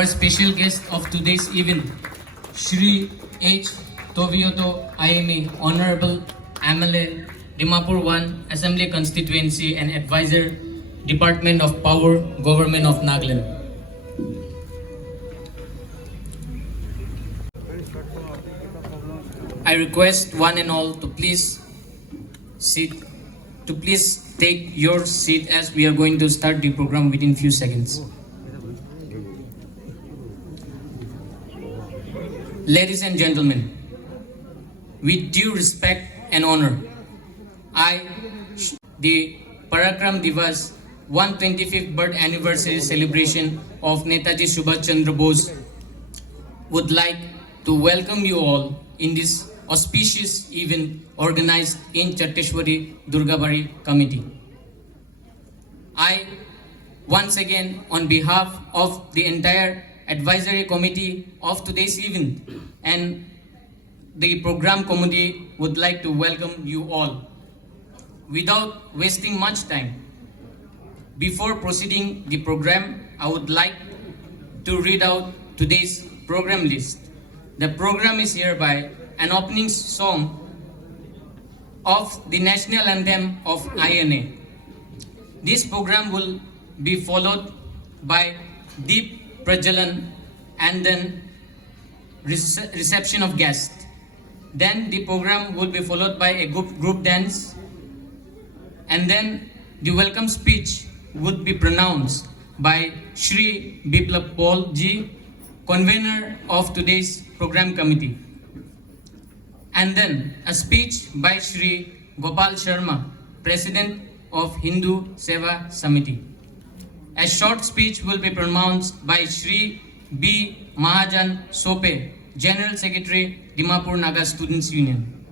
Our special guest of today's event, Shri H. Tovioto IMA, Honorable MLA, Dimapur 1 Assembly Constituency and Advisor, Department of Power, Government of Nagaland. I request one and all to please take your seat as we are going to start the program within few seconds. Ladies and gentlemen, with due respect and honor, the Parakram Divas 125th birth anniversary celebration of Netaji Subhash Chandra Bose would like to welcome you all in this auspicious event organized in Chatteshwari Durgabari Committee. I, once again, on behalf of the entire advisory committee of today's event and the program committee, would like to welcome you all. Without wasting much time, before proceeding the program, I would like to read out today's program list. The program is hereby an opening song of the national anthem of INA. This program will be followed by Deep Prajalan and then reception of guests. Then the program will be followed by a group dance, and then the welcome speech would be pronounced by Shri Biplab Paul Ji, convener of today's program committee. And then a speech by Shri Gopal Sharma, President of Hindu Seva Samiti. A short speech will be pronounced by Shri B. Mahajan Sope, General Secretary, Dimapur Naga Students Union.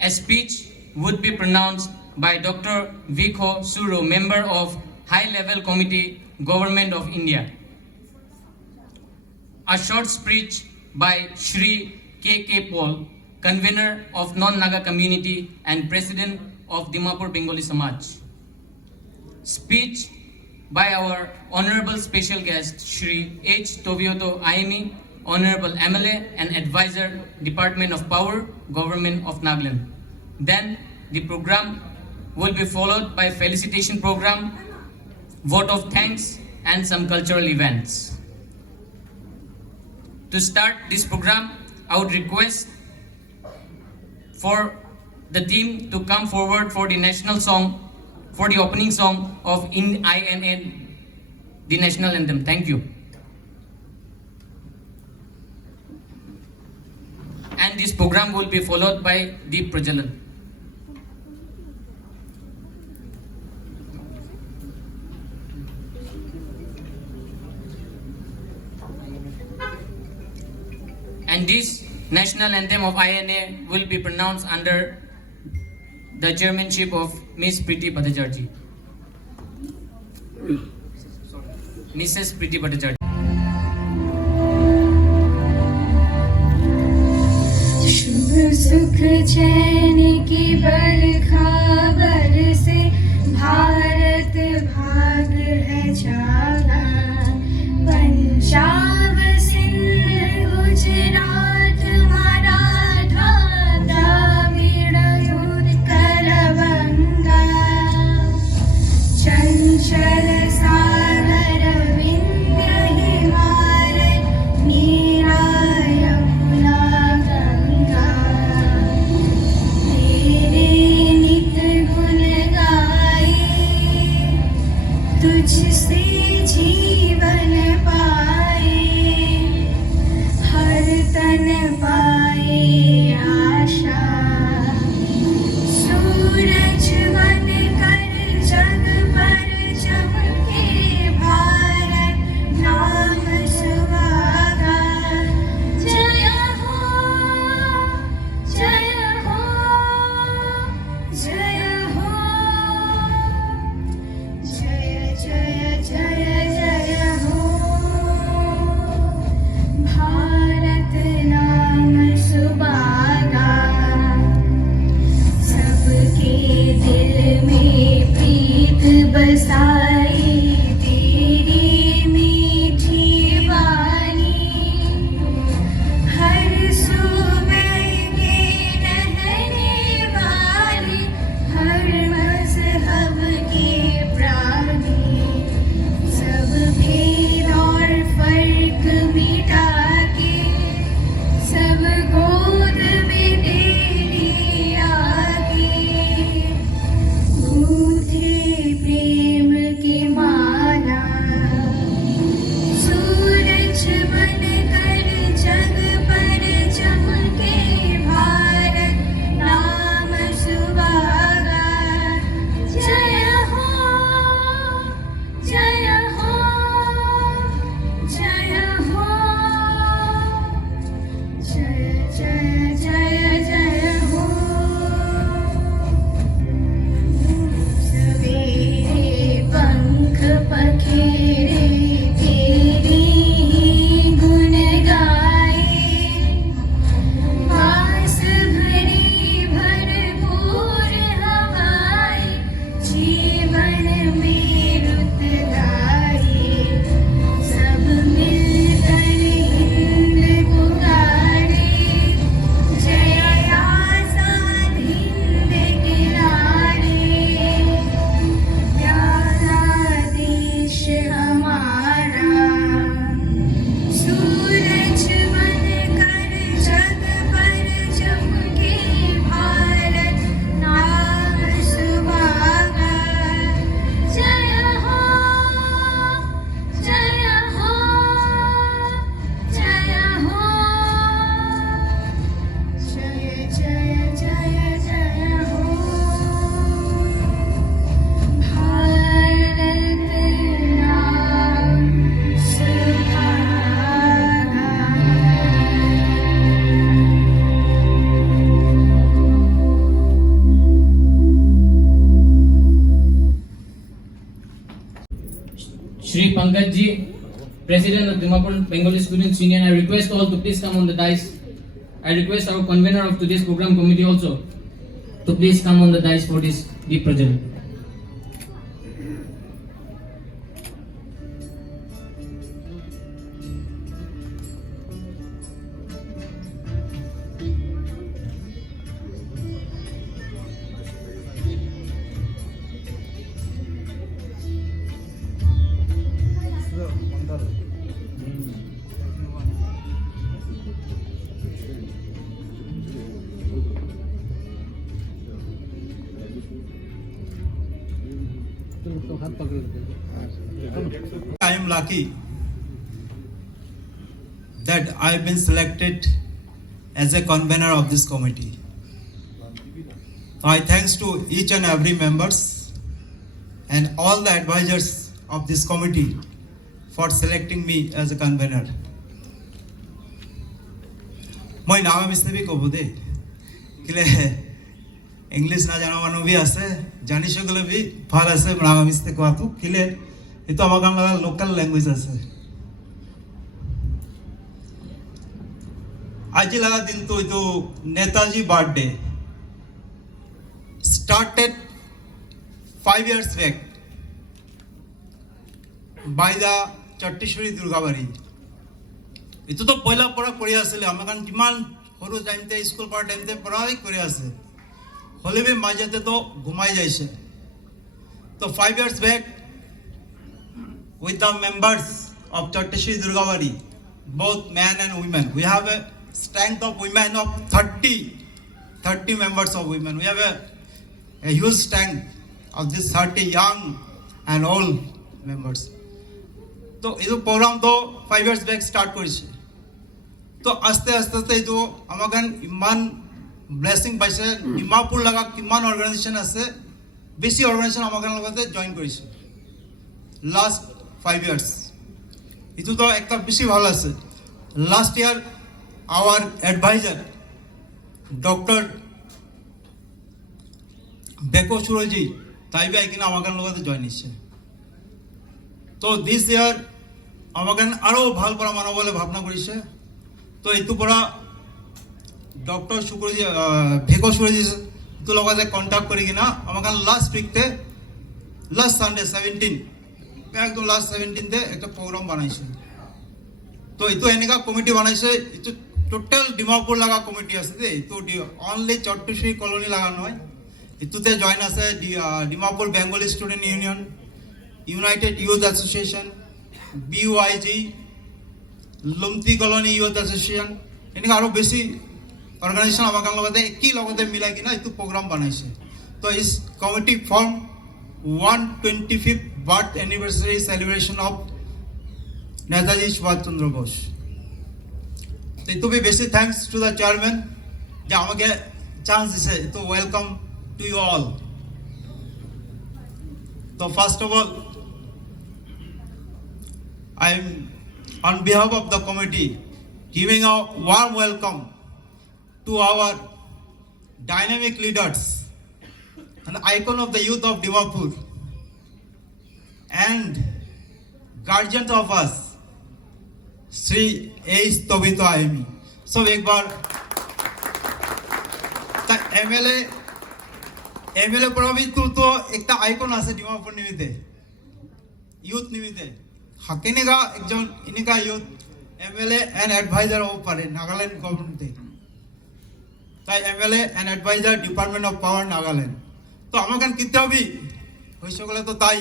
A speech would be pronounced by Dr. Vikho Suro, Member of High Level Committee, Government of India. A short speech by Shri K.K. Paul, Convener of Non-Naga Community and President of Dimapur Bengali Samaj. Speech by our Honorable Special Guest, Shri H. Tovioto IME, Honorable MLA and Advisor, Department of Power, Government of Nagaland. Then the program will be followed by felicitation program, vote of thanks, and some cultural events. To start this program, I would request for the team to come forward for the national song, for the opening song of INA, the national anthem. Thank you. And this program will be followed by Deep Prajalan. And this national anthem of INA will be pronounced under the chairmanship of Miss Priti Bhattacharjee. Mrs. Priti Bhattacharjee. शुभ सुख चैन की बरखा बरसे, भारत भाग है जागा। पंजाब सिंध गुजरात मराठा द्राविड़ उत्कल बंगा, चंचल सागर विंध्य हिमालय नीरा यमुना गंगा, तेरे Bhagatji, President of Dimapur Bengali Students Union. I request all to please come on the dais. I request our convener of today's program committee also to please come on the dais for this deep project. I am lucky that I have been selected as a convener of this committee. I thanks to each and every members and all the advisors of this committee for selecting me as a convener. মই নাম মিস্তেবি কব দে কিলে English না জানা মানুষ भी আছে জানিস গলে भी ভাল আছে নাম মিস্তে কোয়াতো কিলে এটা আমার গান লাগা লোকাল ল্যাঙ্গুয়েজ আছে आज लगा दिन तो Netaji birthday started 5 years back by the Chattishwari Durgabari. Itu to पहिला पढ़ा करी आसले आमकान जिमान हरु टाइमते स्कूल पढ़ा टाइमते पढ़ाई करी आसे होले भी माजाते तो घुमाई जाइसे तो 5 years back with the members of Chattishwari Durgabari, both men and women, we have a strength of women of 30 members of women. We have a huge strength of this 30 young and old members. तो ये program तो 5 years back start करिছে तो आस्ते आस्ते जो আমাগান ইমান blessing পাইছে ডিমাপুর লাগা কিমান অর্গানাইজেশন আছে বেশি অর্গানাইজেশন আমাগান লগতে জয়েন করিছে লাস্ট 5 years itu তো একটা বেশি ভালো আছে last year our advisor Dr. Beko Suroji তাইবে কিনা আমাগান লগতে জয়েন হইছে তো দিস ইয়ার আমাগান আরো ভাল পড়া মানব বলে ভাবনা করিছে তো এইটো পড়া ডক্টর সুকুরজি ভেকো সুরজি তো লগতে কন্টাক্ট করি কিনা আমাগান লাস্ট উইকতে লাস্ট সানডে 17 একদম লাস্ট 17 তে একটা প্রোগ্রাম বানাইছে তো এইটো এনেকা কমিটি বানাইছে এইটো টোটাল ডিমাপুর লাগা কমিটি আছে দে তো অনলি চট্টুশ্রী কলোনি লাগা নয় এতুতে জয়েন আছে Dimapur Bengali student union united youth association BOIG Lumti colony youth association এনেকা আরো বেশি অর্গানাইজেশন আমাকান লগতে একই লগতে মিলাই কিনা এইটো প্রোগ্রাম বানাইছে তো ইস committee form 125th birth anniversary celebration of Netaji Subhash Chandra Bose. To be basic thanks to the chairman যে আমাকে চান্স দিছে তো ওয়েলকাম টু ইউ অল তো first of all I am on behalf of the committee giving a warm welcome to our dynamic leaders an icon of the youth of Dimapur and guardians of us Sri H. Tobito Aimi. So एक बार ता MLA पर भी तो एक ता icon आसे Dimapur निमित्ते youth निमित्ते हाकेने का एक जन इनका youth MLA and advisor हो पारे नागालैंड गवर्नमेंट ता MLA and advisor Department of Power Nagaland तो আমাকান কিতা भी হইছে গলে তো তাই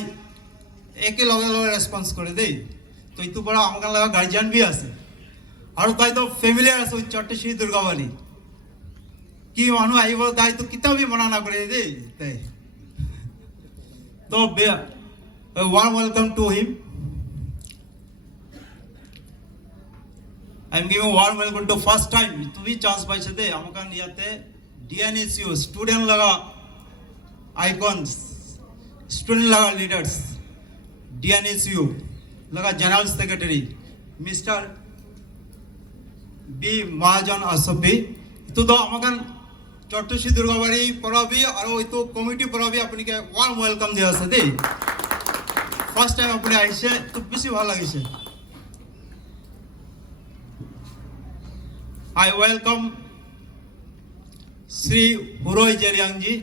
একে লগে লগে রেসপন্স করে দেই তো ইতু বড় আমাকান লাগা গার্জিয়ান भी আছে আর তাই তো ফ্যামিলিয়ার আছে চট্টশ্রী দুর্গাবাড়ি কি মানু আইব তাই তো কিতা भी মনা না করে দেই তাই তো warm welcome to him I am giving warm welcome to first time to be chance পাইছে দে আমাকান ইয়াতে DNSU স্টুডেন্ট লাগা icons student level leaders DNSU laga general secretary Mr. B Mahajan Asabi to the amakan Chottoshi Durgabari Parabi aro ito committee parabi apni ke warm welcome diya ase de first time আপনি আইছে তো বেশি ভালো লাগিছে I welcome Sri Huroy Jeriangji.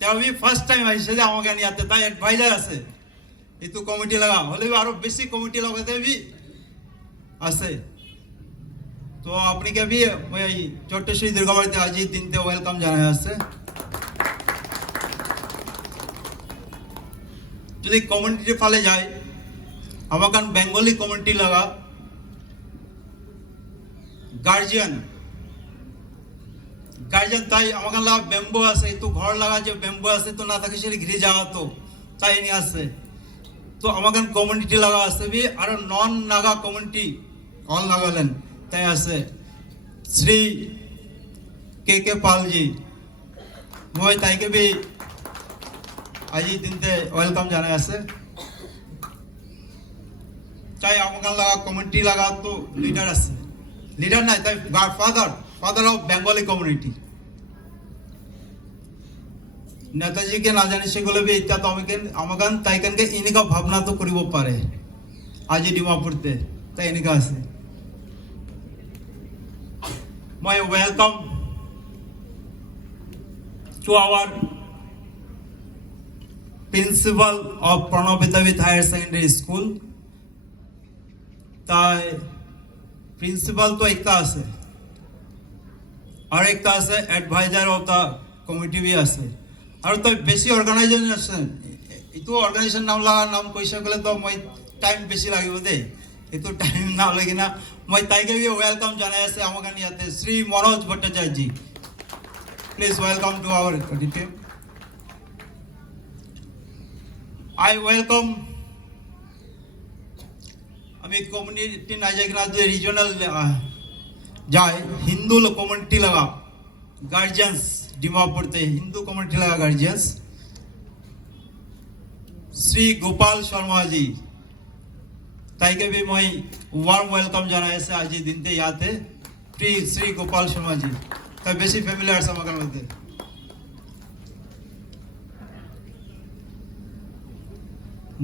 They first time I said আমাকে নিয়াতে তাই adviser আছে এতো কমিটি লাগা হলে আরো বেশি কমিটি লাগাতে বি আছে তো আপনি কে বি ওই চট্টশ্বরী দুর্গাবাড়িতে আজি দিনতে ওয়েলকাম জানাই আছে যদি কমিউনিটি ফালে যায় আমাকান বেঙ্গলি কমিউনিটি লাগা গার্জিয়ান তাই আমাকে লাগা ব্যাম্বু আছে তো ঘর লাগা যে ব্যাম্বু আছে তো না থাকে সেটা ঘিরে যাওয়া তো তাই নি আছে তো আমাকে কমিউনিটি লাগা আছে বি আর নন নাগা কমিউনিটি অল নাগাল্যান্ড তাই আছে শ্রী কে পালজি মই তাইকে বি আজি দিনতে ওয়েলকাম জানাই আছে তাই আমাকে লাগা কমিউনিটি লাগা তো লিডার আছে লিডার নাই তাই ফাদার অফ বেঙ্গলি কমিউনিটি নেতাজিকে না জানি সেগুলো বি ইত্যা তো আমাকে তাইকানকে ইনিকা ভাবনা তো করিব পারে আজি ডিমাপুরতে তাই ইনিকা আছে মই welcome to our principal of প্রণবিতাবিদ হায়ার সেকেন্ডারি স্কুল তাই প্রিন্সিপাল তো একটা আছে আর একটা আছে অ্যাডভাইজার অফ দ্য কমিটি বি আছে আর তো বেশি অর্গানাইজেশন আছে এইটো অর্গানাইজেশন নাম কৈছে গ'লে তো মই টাইম বেশি লাগিব দেই এইটো টাইম না লাগি না মই তাইকে বি ওয়েলকাম জানাই আছে আমাকে ইয়াতে Shri Manoj Bhattacharya ji please welcome to our team I welcome আমি কমিউনিটি না যাই না যে রিজনাল যায় হিন্দু কমিউনিটি লাগা গার্জিয়ানস ডিমাপুরতে হিন্দু কমিউনিটি লাগা গার্জিয়ানস শ্রী গোপাল শর্মা জি তাইকে বি মই ওয়ার্ম ওয়েলকাম জানাই আছে আজি দিনতে ইয়াতে শ্রী গোপাল শর্মা জি তাই বেশি ফ্যামিলিয়ার আমাদের মধ্যে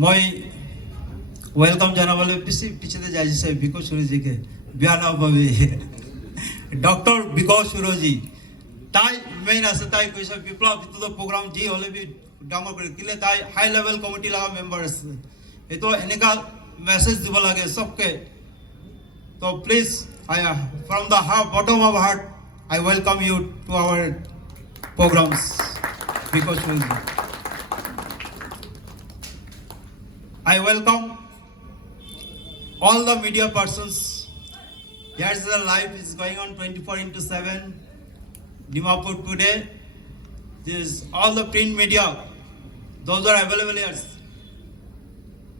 মই ওয়েলকাম জানাবলে পিছনে যাইছে বিকশ সুরজি কে বিয়া না পাবি ডক্টর বিকশ সুরজি তাই মেইন আছে তাই কইছে বিপ্লব তো প্রোগ্রাম জি হলে বি ডাঙর করে কিলে তাই হাই লেভেল কমিটি লাগা মেম্বার আছে এতো এনেকা মেসেজ দিব লাগে সবকে তো please I from the bottom of heart I welcome you to our programs বিকশ সুরজি I welcome all the media persons. Here's the live is going on 24/7. Dimapur today. This all the print media. Those are available here.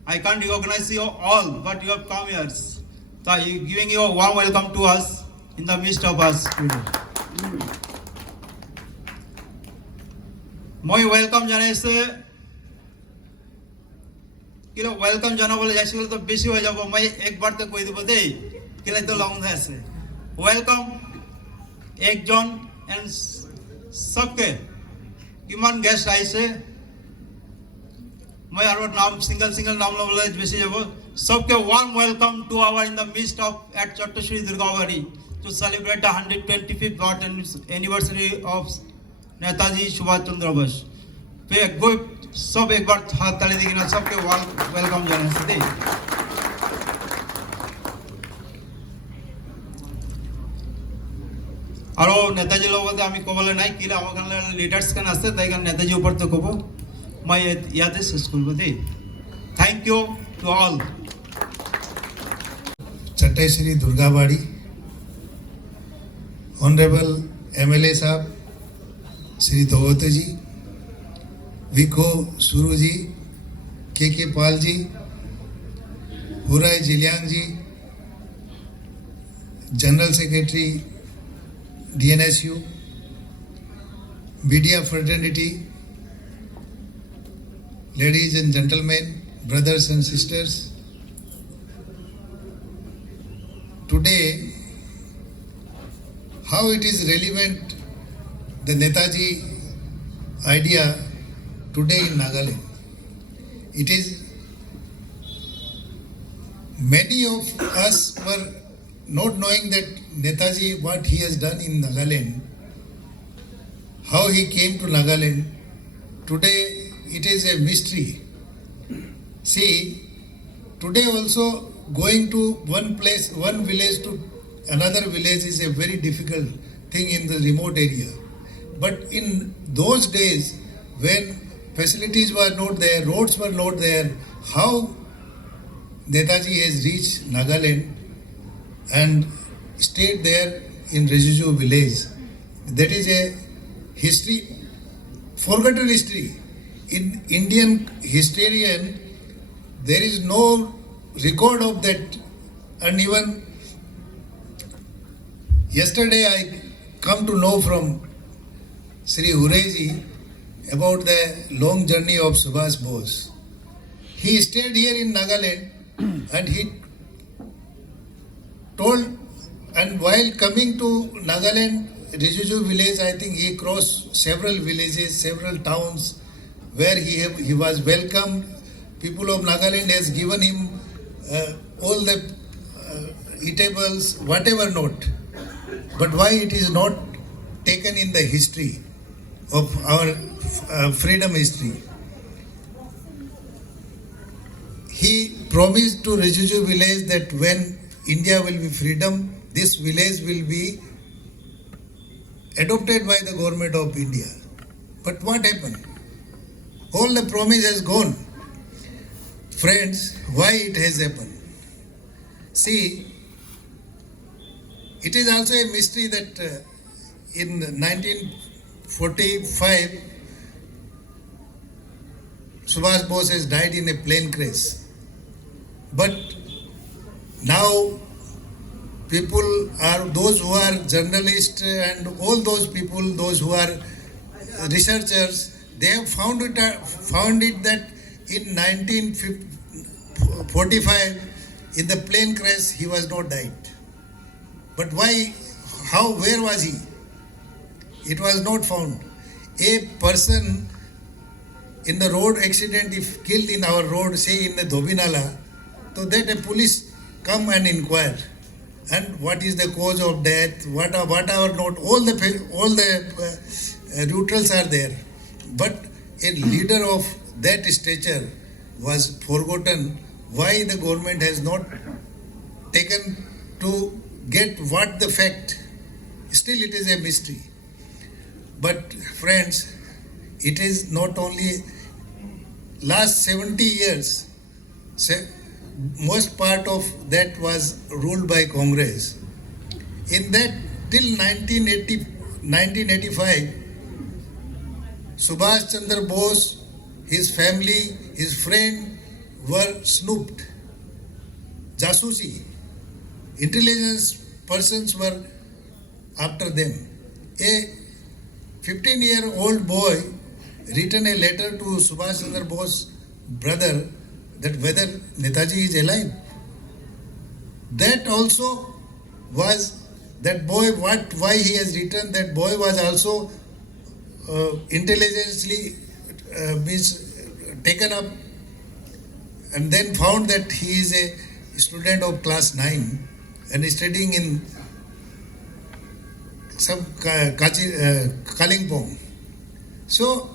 I can't recognize you all, but you have come here. So I giving you a warm welcome to us in the midst of us today. Moi welcome জানাইছে কিলো welcome জানাবলে যাইছিল তো বেশি হয়ে যাব মই একবার তো কই দিব দেই কিলে তো লং আছে ওয়েলকাম একজন এন্ড সবকে কিমান গেস্ট আইছে মই আর নাম সিঙ্গেল নাম লবলে বেশি যাব সবকে warm welcome to our in the mist of at Chatteshwari Durgabari to celebrate the 125th birth anniversary of Netaji Subhash Chandra Bose তো এক सब एक बार हाथ ताली देखना सबके वेलकम जाने से दे और नेताजी लोग আমি কবলে নাই কিলে আমাকে লিডার্স কান আছে তাই কান নেতাজি উপর তো কব মই ইয়াতে শেষ করব দে thank you to all Chatteshwari Durgabari honourable MLA साहब श्री धोवते जी विको सुरू जी के पाल जी हुराय Zeliang ji general secretary DNSU media fraternity ladies and gentlemen brothers and sisters today how it is relevant the Netaji idea today in Nagaland. It is many of us were not knowing that Netaji, what he has done in Nagaland, how he came to Nagaland. Today it is a mystery. See, today also going to one place, one village to another village is a very difficult thing in the remote area. But in those days when facilities were not there, roads were not there, how Netaji has reached Nagaland and stayed there in Rejuju village. That is a history, forgotten history. In Indian historian, there is no record of that. And even yesterday I come to know from Sri Hureji about the long journey of Subhash Bose. He stayed here in Nagaland and he told, and while coming to Nagaland, Rejuju village, I think he crossed several villages, several towns where he was welcomed. People of Nagaland has given him all the eatables, whatever not. But why it is not taken in the history of our freedom history? He promised to Rejuju village that when India will be freedom, this village will be adopted by the government of India. But what happened? All the promise has gone. Friends, why it has happened? See, it is also a mystery that in 1945, Subhash Bose has died in a plane crash. But now people are, those who are journalists and all those people, those who are researchers, they have found it that in 1945, in the plane crash, he was not died. But why, how, where was he? It was not found. A person in the road accident, if killed in our road, say in the Dhobinala, so that a police come and inquire. And what is the cause of death, what are not, all the neutrals are there. But a leader of that stature was forgotten. Why the government has not taken to get what the fact? Still it is a mystery. But friends, it is not only last 70 years, most part of that was ruled by Congress. In that, till 1985, Subhash Chandra Bose, his family, his friend were snooped. Jasusi, intelligence persons were after them. A 15-year-old boy written a letter to Subhash Chandra Bose's brother that whether Netaji is alive. That also was, that boy, why he has written, that boy was also intelligently taken up and then found that he is a student of class 9 and studying in some Kalimpong. So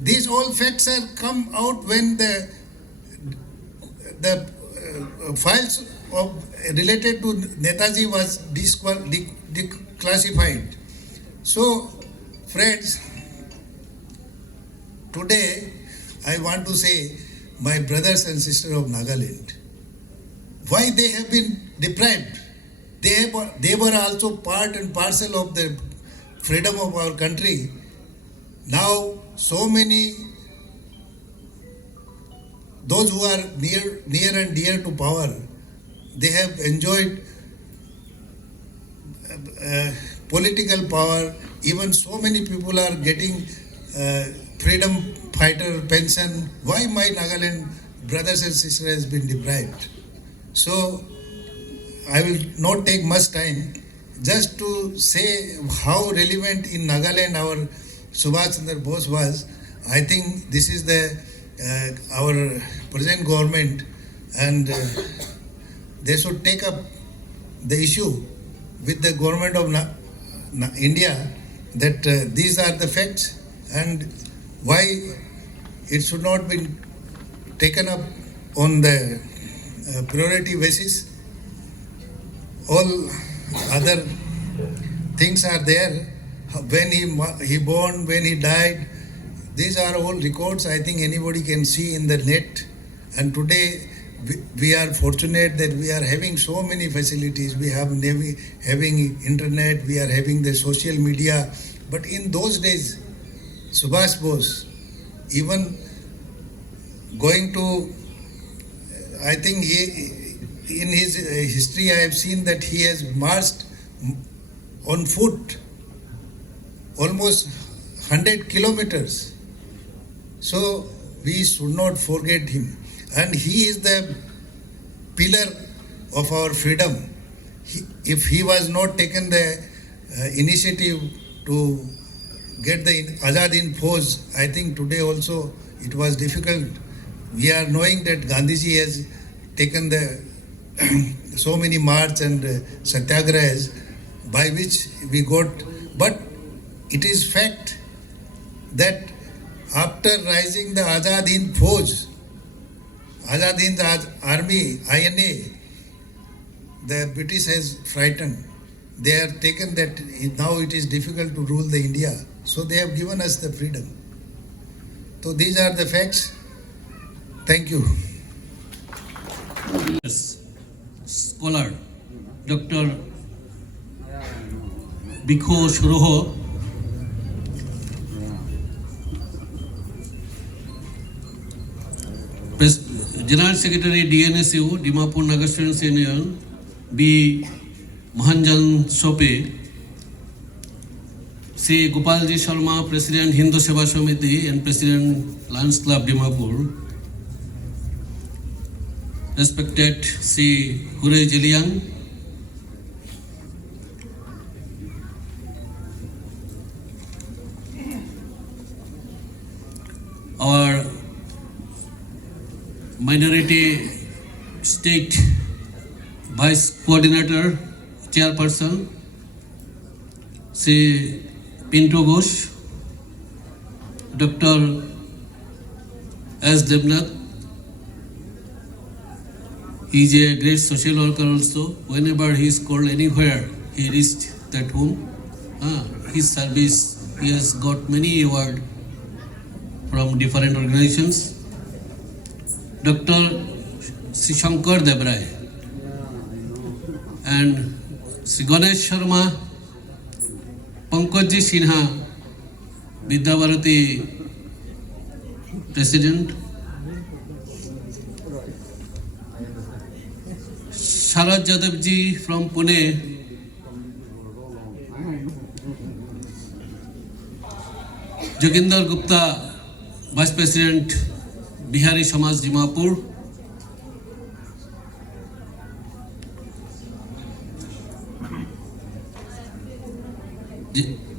these all facts are come out when the files of related to Netaji was declassified. So friends, today I want to say, my brothers and sisters of Nagaland, why they have been deprived? They were also part and parcel of the freedom of our country. Now so many, those who are near and dear to power, they have enjoyed political power. Even so many people are getting freedom fighter pension. Why my Nagaland brothers and sisters has been deprived? So I will not take much time just to say how relevant in Nagaland our Subhash Chandra Bose was. I think this is the our present government and they should take up the issue with the government of India that these are the facts and why it should not be taken up on the priority basis. All other things are there. When he born, when he died, these are all records. I think anybody can see in the net. And today we are fortunate that we are having so many facilities. We have having internet, we are having the social media. But in those days, Subhash Bose, even going to, I think in his history I have seen that he has marched on foot almost 100 kilometers. So we should not forget him. And he is the pillar of our freedom. If he was not taken the initiative to get the Azad Hind Fauj, I think today also it was difficult. We are knowing that Gandhiji has taken the so many march and satyagrahas by which we got, but it is fact that after rising the Azad Hind Fauj, Azad Hind Army, INA, the British has frightened. They have taken that now it is difficult to rule the India. So they have given us the freedom. So these are the facts. Thank you. Scholar Dr. Bikho Shuroho, General Secretary DNSU, Dimapur Naga Students Union, B. Mahanjan Sope, C. Gopalji Sharma, President Hindu Seva Samiti and President Lions Club Dimapur, respected C. Hure Jiliang, our minority state vice coordinator, chairperson, C. Pinto Ghosh, Dr. S. Devnath. He is a great social worker also. Whenever he is called anywhere, he reached that home. His service, he has got many awards from different organizations. Dr. Shankar Debray and Sri Ganesh Sharma, Pankajji Sinha, Vidya Bharati President, Sharad Jadavji from Pune, Joginder Gupta, Vice President, Bihari Samaj Dimapur,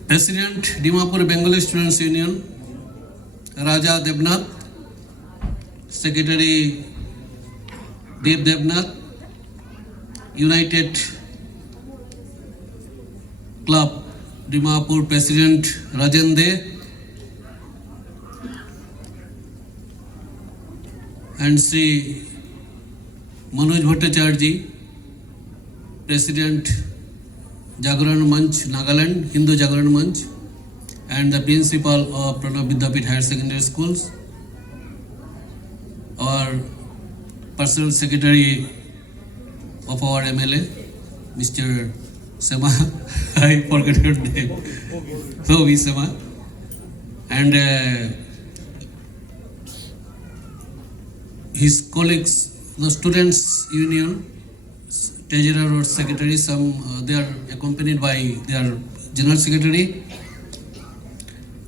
President Dimapur Bengali Students Union, Raja Devnath, Secretary Dev Devnath, United Club Dimapur President Rajan De, and Sri Manoj Bhattacharya, President Jagaran Manch Nagaland, Hindu Jagaran Manch, and the Principal of Pranab Vidyapit Higher Secondary Schools, our Personal Secretary of our MLA, Mr. Sema, I forgot your name, Tovi Sema, and his colleagues, the Students Union, Treasurer or Secretary, they are accompanied by their General Secretary,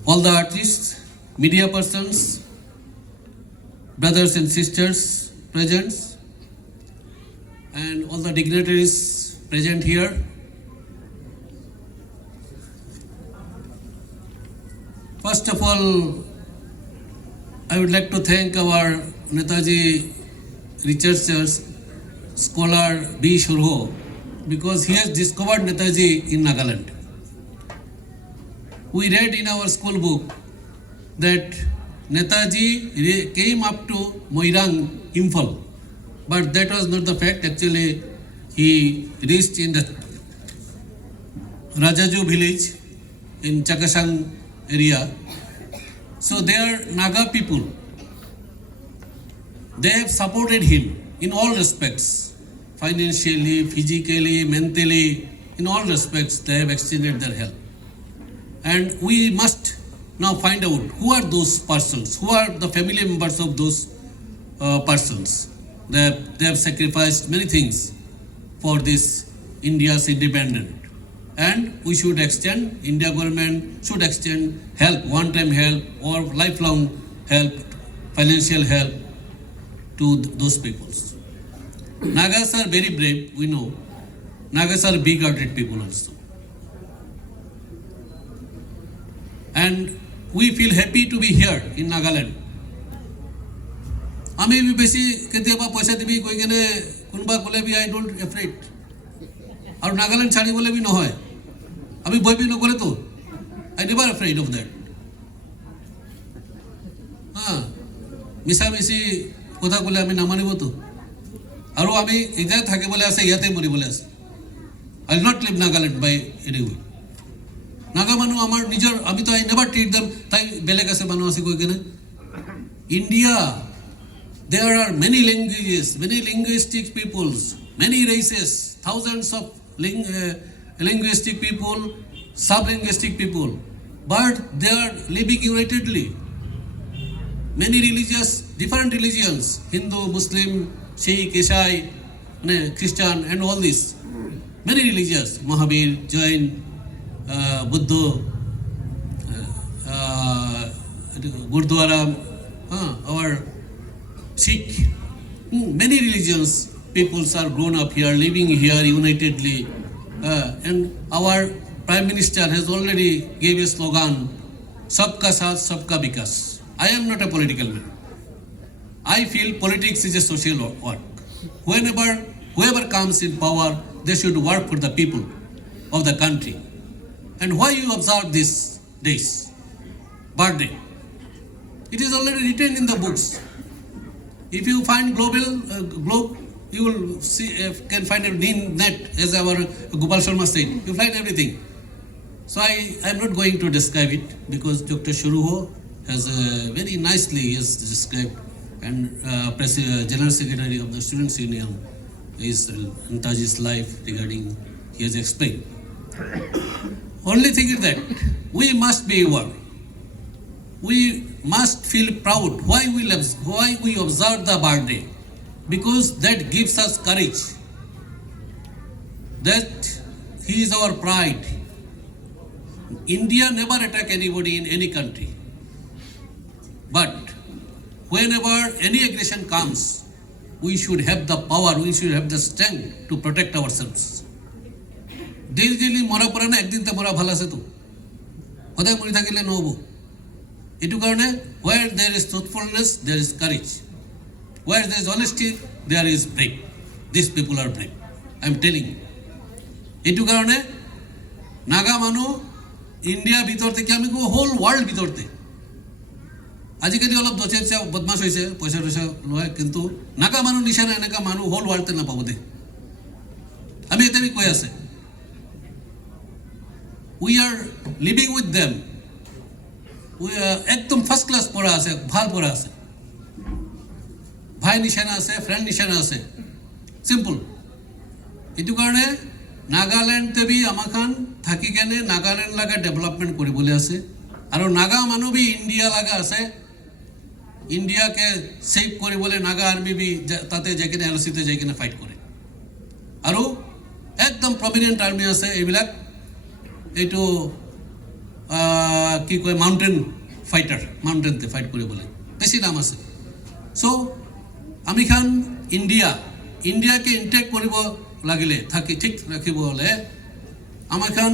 all the artists, media persons, brothers and sisters present, and all the dignitaries present here. First of all, I would like to thank our Netaji researchers, scholar B. Shurho because he has discovered Netaji in Nagaland. We read in our school book that Netaji came up to Moirang, Imphal, but that was not the fact. Actually, he reached in the Rajaju village in Chakasang area. So they are Naga people. They have supported him in all respects, financially, physically, mentally, in all respects they have extended their help. And we must now find out who are those persons, who are the family members of those persons. They have sacrificed many things for this India's independence. And we should extend, India government should extend help, one-time help or lifelong help, financial help to those peoples. Nagas are very brave, we know. Nagas are big-hearted people also. And we feel happy to be here in Nagaland. আমি বেশি কেতিয়াবা পয়সা দিবি কৈ কেনে কোনোবা ক'লে B I don't afraid আৰু নাগালেণ্ড ছাড়িবলৈ বি নহয় আমি ভয়বি নকৰে তো I never afraid of that মিছামিছি কথা ক'লে আমি নামানিব তো আৰু আমি ইয়াতে থাকিবলৈ আছে ইয়াতে মৰিবলৈ আছে I will not leave Nagaland by any way Naga মানুহ আমাৰ নিজৰ আমি তো আই নেভাৰ ট্ৰিট দেম তাই বেলেগ আছে মানুহ আছে কৈ কেনে India there are many languages, many linguistic peoples, many races, thousands of linguistic people, sub-linguistic people, but they are living unitedly. Many religious, different religions, Hindu, Muslim, Sikh, Isai, Christian and all this. Many religions, Mahavir, Jain, Buddha, Gurdwara, our Sikh, many religions, peoples are grown up here, living here unitedly. And our Prime Minister has already gave a slogan, Sabka Saath, Sabka Vikas. I am not a political man. I feel politics is a social work. Whoever comes in power, they should work for the people of the country. And why you observe these days? Birthday. It is already written in the books. If you find globe, you will see can find a net, as our Gopal Sharma said. You find everything. So I am not going to describe it because Dr. Shurho has very nicely described, and General Secretary of the Students' Union is Netaji's life regarding he has explained. Only thing is that we must be aware. We must feel proud why we observe the birthday, because that gives us courage, that he is our pride. India never attack anybody in any country, but whenever any aggression comes, we should have the power, we should have the strength to protect ourselves. daily mora pore na ekdin te mora bhala ase to hoday mori thakile নহব এটু কারণে where there is truthfulness there is courage, where there is honesty there is brave. These people are brave, I am telling you. এটু কারণে নাগা মানুহ India ভিতর থেকে আমি whole world ভিতরতে আজিকালি অলপ দচেচা বদমাশ হৈছে পয়সা টয়সা লয়, কিন্তু নাগা মানুহ নিশানা এনেকা মানুহ হোল ওয়ার্ল্ডতে নাপাব দে আমি এটা কৈ আছে we are living with them. একদম ফার্স্ট ক্লাস পড়া আছে, ভাল পড়া আছে, ভাই নিশানা আছে, ফ্রেন্ড নিশানা আছে, সিম্পল। এইটো কাৰণে নাগালেণ্ডতে বি আমাখান থাকি কেনে নাগালেণ্ড লাগা ডেভেলপমেণ্ট কৰিবলৈ আছে, আৰু নাগা মানুহ বি ইণ্ডিয়া লাগা আছে, ইণ্ডিয়াকে সেভ কৰিবলৈ নাগা আৰ্মি বি তাতে যাই কিনে এলচিতে যাই কিনে ফাইট কৰে, আৰু একদম প্ৰমিনেণ্ট আৰ্মি আছে এইবিলাক। এইটো কি কয় মাউণ্টেন ফাইটাৰ, মাউণ্টেনতে ফাইট কৰিবলৈ বেছি নাম আছে। চ' আমি খান ইণ্ডিয়াকে ইণ্টেক্ট কৰিব লাগিলে, থাকি ঠিক ৰাখিব হ'লে আমাৰ খান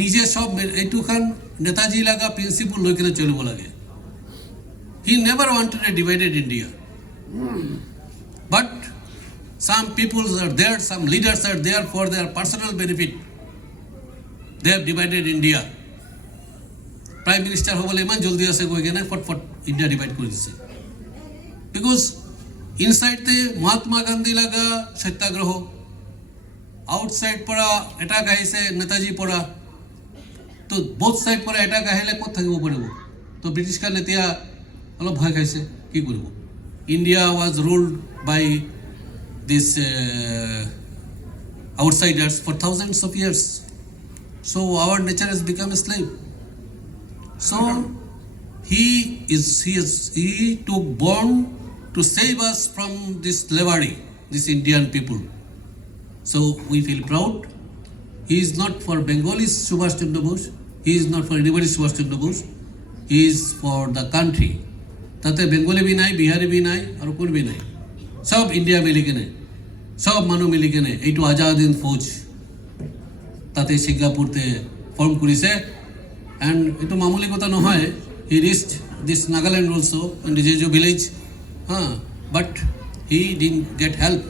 নিজে সব এইটো খান নেতাজী লগা প্ৰিন্সিপল লৈ কিনে চলিব লাগে। He never wanted a divided India, but Some people are there, some leaders are there for their personal benefit. They have divided India. Prime Minister হবলে ইমান জলদি আছে গৈ কেনে ফটফট ইন্ডিয়া ডিভাইড কৰি দিছে। Because inside the Mahatma Gandhi laga satyagraha, outside para attack ahise Netaji para, to both side para attack ahile kot thakibo paribo. To British ka netia অলপ ভয় খাইছে কি কৰিব। India was ruled by these outsiders for thousands of years. So our nature has become a slave. So he took born to save us from this slavery, this Indian people. So we feel proud. He is not for Bengalis Subhash Chandra Bose. He is not for anybody Subhash Chandra Bose. He is for the country. তাতে Bengali भी নাই, বিহারি भी নাই, আর কোন भी নাই। সব India মিলি কেনে, সব মানুহ মিলি কেনে এইটো আজাদ হিন্দ ফৌজ তাতে সিঙ্গাপুরতে ফর্ম কৰিছে। And itu mamuli kota নহয়. He reached this Nagaland also in the Jeju village. But he didn't get help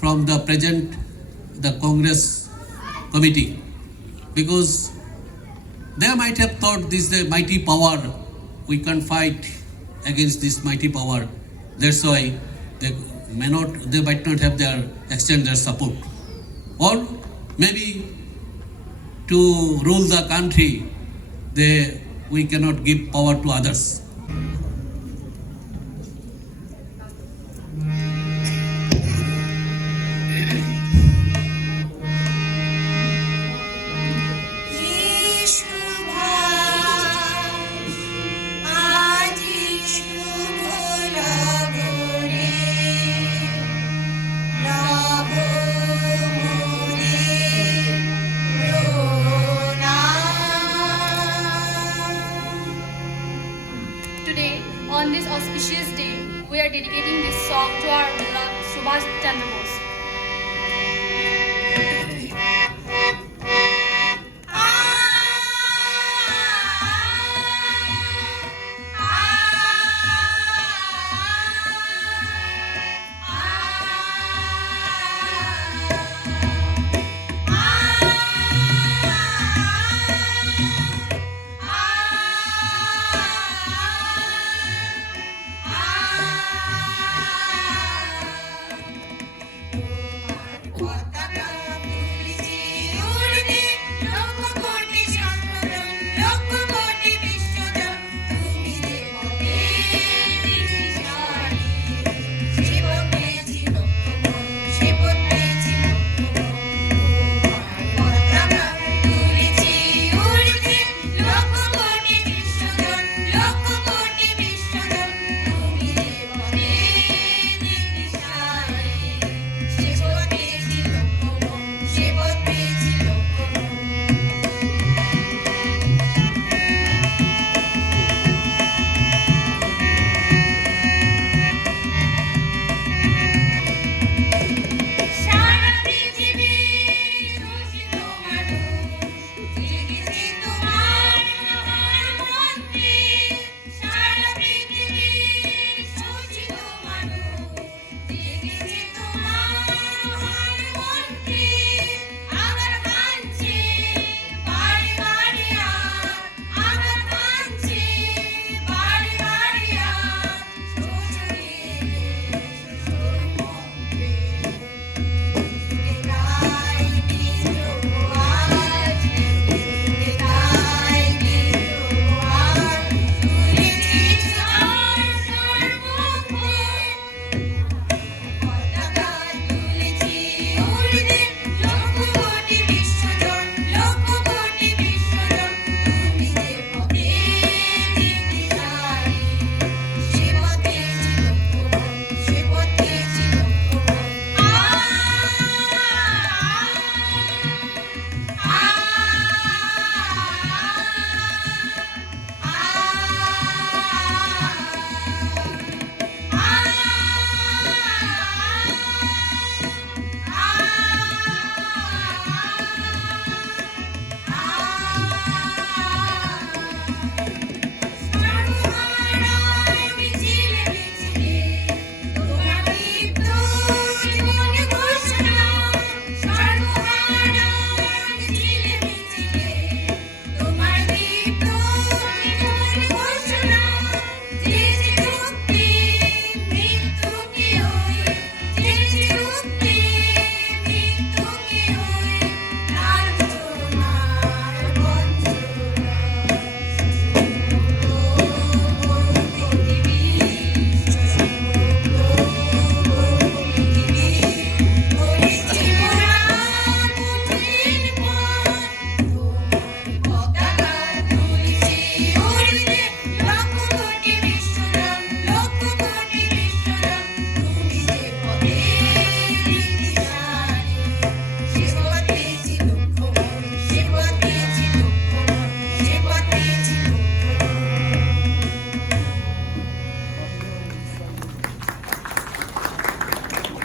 from the Congress committee, because they might have thought this is a mighty power. We can't fight against this mighty power. That's why they might not have extend their support. Or maybe to rule the country, we cannot give power to others. Today, on this auspicious day, we are dedicating this song to our beloved Subhash Chandra Bose.